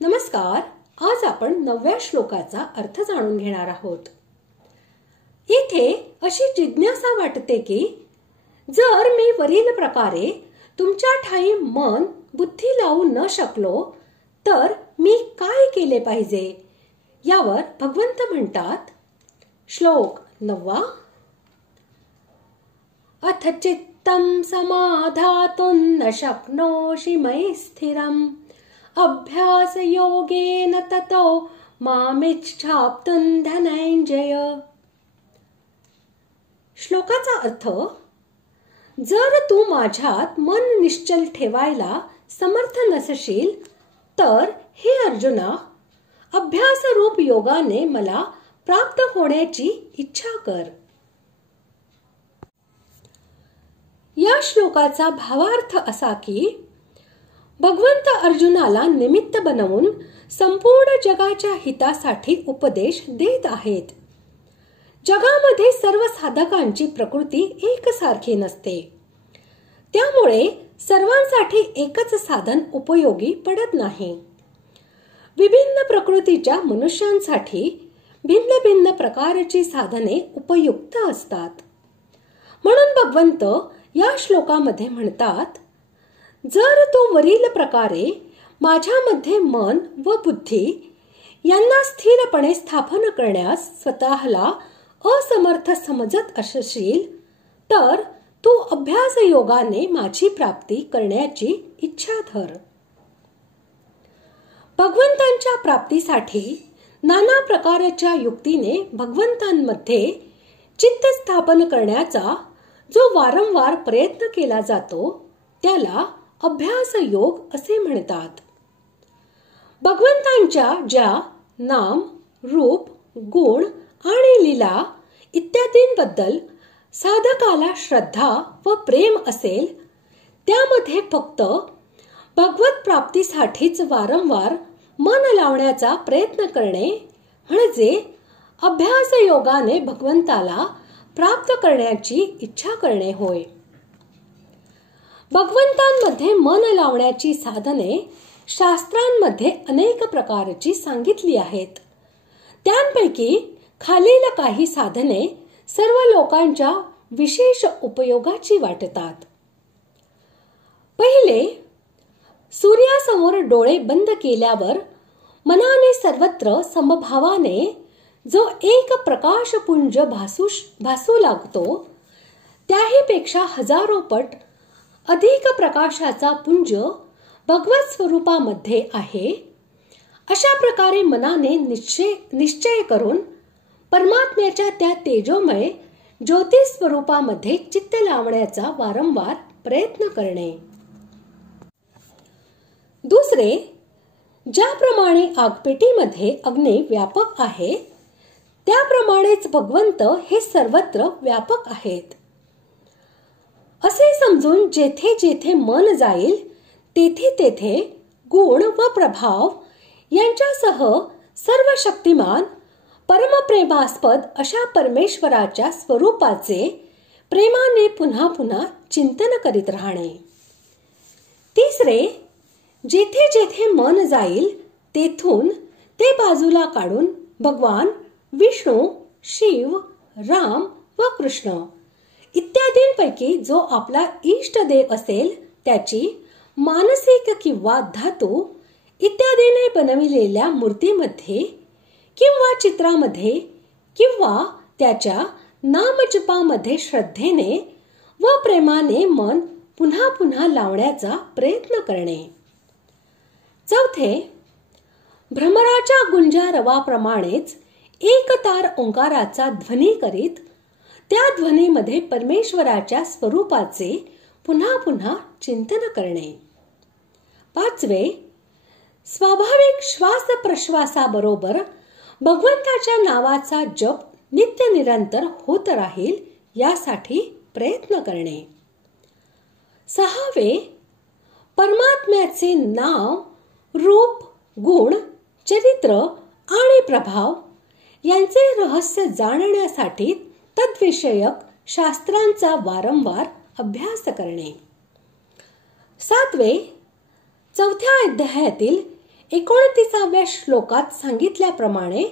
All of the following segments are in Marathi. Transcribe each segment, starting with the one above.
नमस्कार. आज आपण 9व्या श्लोकाचा अर्थ जाणून घेणार आहोत. इथे अशी जिज्ञासा वाटते की जर मी वरील प्रकारे तुमच्या ठाई मन बुद्धी लावू न शकलो तर मी काय केले पाहिजे. यावर भगवंत म्हणतात. श्लोक 9. अथ चित्तं समाधातुं न शक्नोषि मयि स्थिरम् अभ्यास योगेन ततो मामिच्छाप्तुं धनंजय. श्लोकाचा अर्थ, जर तू माझ्यात मन निश्चल ठेवायला समर्थ नसशील तर हे अर्जुना, अभ्यास रूप योगाने मला प्राप्त होण्याची इच्छा कर. या श्लोकाचा भावार्थ असा की भगवंत अर्जुनाला निमित्त बनवून संपूर्ण जगाच्या हितासाठी उपदेश देत आहेत. जगामध्ये सर्व साधकांची प्रकृती एकसारखी नसते, त्यामुळे सर्वांसाठी एकच साधन उपयोगी पडत नाही. विभिन्न प्रकृतीच्या मनुष्यांसाठी भिन्न भिन्न प्रकारची साधने उपयुक्त असतात. म्हणून भगवंत या श्लोकामध्ये म्हणतात, जर तू वरील प्रकारे माझ्यामध्ये मन व बुद्धी यांना स्थिरपणे स्थापन करण्यास स्वतःला असमर्थ समजत असशील तर तू अभ्यास योगाने माझी प्राप्ती करण्याची इच्छा धर. भगवंतांच्या प्राप्तीसाठी नाना प्रकारच्या युक्तीने भगवंतांमध्ये चित्त स्थापन करण्याचा जो वारंवार प्रयत्न केला जातो त्याला अभ्यास योग असे म्हणतात. भगवंतांच्या ज्या नाम, रूप, गुण आणि लीला इत्यादींबद्दल साधकाला श्रद्धा व प्रेम असेल, त्यामध्ये फक्त भगवत प्राप्तीसाठीच वारंवार मन लावण्याचा प्रयत्न करणे म्हणजे अभ्यास योगाने भगवंताला प्राप्त करण्याची इच्छा करणे होय. भगवंतांमध्ये मन लावण्याची साधने शास्त्रांमध्ये अनेक प्रकारची सांगितली आहेत. त्यांपैकी खालील काही साधने सर्व लोकांच्या विशेष उपयोगाची वाटतात. पहिले, सूर्यासमोर डोळे बंद केल्यावर मनाने सर्वत्र समभावाने जो एक प्रकाशपुंज भासू लागतो, त्याहीपेक्षा हजारो पट अधिक प्रकाशाचा पुंज भगवत स्वरूपामध्ये आहे. अशा प्रकारे मनाने निश्चय करून परमात्म्याच्या त्या तेजोमय ज्योती स्वरूपामध्ये चित्त लावण्याचा वारंवार प्रयत्न करणे. दुसरे, ज्याप्रमाणे आगपेटीमध्ये अग्नी व्यापक आहे त्याप्रमाणेच भगवंत हे सर्वत्र व्यापक आहेत असे समजून जेथे जेथे मन जाईल तेथे तेथे गुण व प्रभाव यांच्यासह सर्व शक्तिमान परमप्रेमास्पद अशा परमेश्वराच्या स्वरूपाचे प्रेमाने पुन्हा पुन्हा चिंतन करीत राहणे. तिसरे, जेथे जेथे मन जाईल तेथून ते बाजूला काढून भगवान विष्णू, शिव, राम व कृष्ण इत्यादींपैकी जो आपला इष्ट देव असेल त्याची मानसिक किंवा धातू इत्यादीने बनविलेल्या मूर्तीमध्ये किंवा चित्रामध्ये किंवा त्याच्या नामजपामध्ये श्रद्धेने व प्रेमाने मन पुन्हा पुन्हा लावण्याचा प्रयत्न करणे. चौथे, भ्रमराच्या गुंजारवाप्रमाणेच एक तार ओंकाराचा ध्वनी करीत त्या ध्वनीमध्ये परमेश्वराच्या स्वरूपाचे पुन्हा पुन्हा चिंतन करणे. पाचवे, स्वाभाविक श्वास प्रश्वासाबरोबर भगवंताच्या नावाचा जप नित्य निरंतर होत राहील यासाठी प्रयत्न करणे. सहावे, परमात्म्याचे नाव, रूप, गुण, चरित्र आणि प्रभाव यांचे रहस्य जाणण्यासाठी तद्विषयक शास्त्रांचा वारंवार अभ्यास करणे. सातवे, चौथ्या अध्यायातील 29व्या श्लोकात सांगितल्याप्रमाणे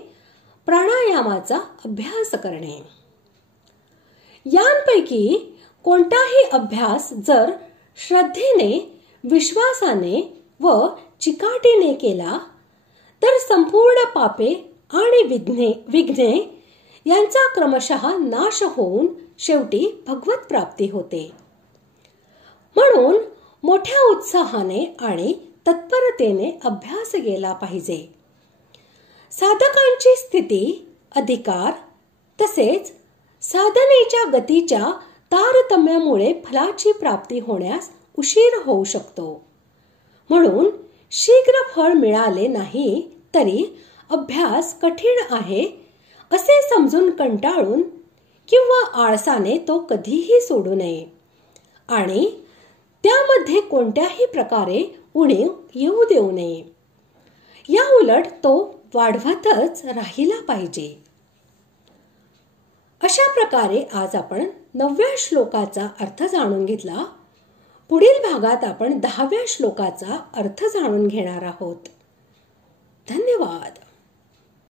प्राणायामाचा अभ्यास करणे. यांपैकी कोणताही अभ्यास जर श्रद्धेने, विश्वासाने व चिकाटीने केला तर संपूर्ण पापे आणि विघ्ने यांचा क्रमशः नाश होऊन शेवटी भगवत प्राप्ती होते. म्हणून मोठ्या उत्साहाने आणि तत्परतेने अभ्यास केला पाहिजे. साधकांची स्थिती, अधिकार तसेच साधनेच्या गतीच्या तारतम्यामुळे फलाची प्राप्ती होण्यास उशीर होऊ शकतो. म्हणून शीघ्र फळ मिळाले नाही तरी अभ्यास कठीण आहे असे समजून कंटाळून किंवा आळसाने तो कधीही सोडू नये आणि त्यामध्ये कोणत्याही प्रकारे उणीव येऊ देऊ नये. या उलट तो वाढवतच राहिला पाहिजे. अशा प्रकारे आज आपण 9व्या श्लोकाचा अर्थ जाणून घेतला. पुढील भागात आपण 10व्या श्लोकाचा अर्थ जाणून घेणार आहोत. धन्यवाद.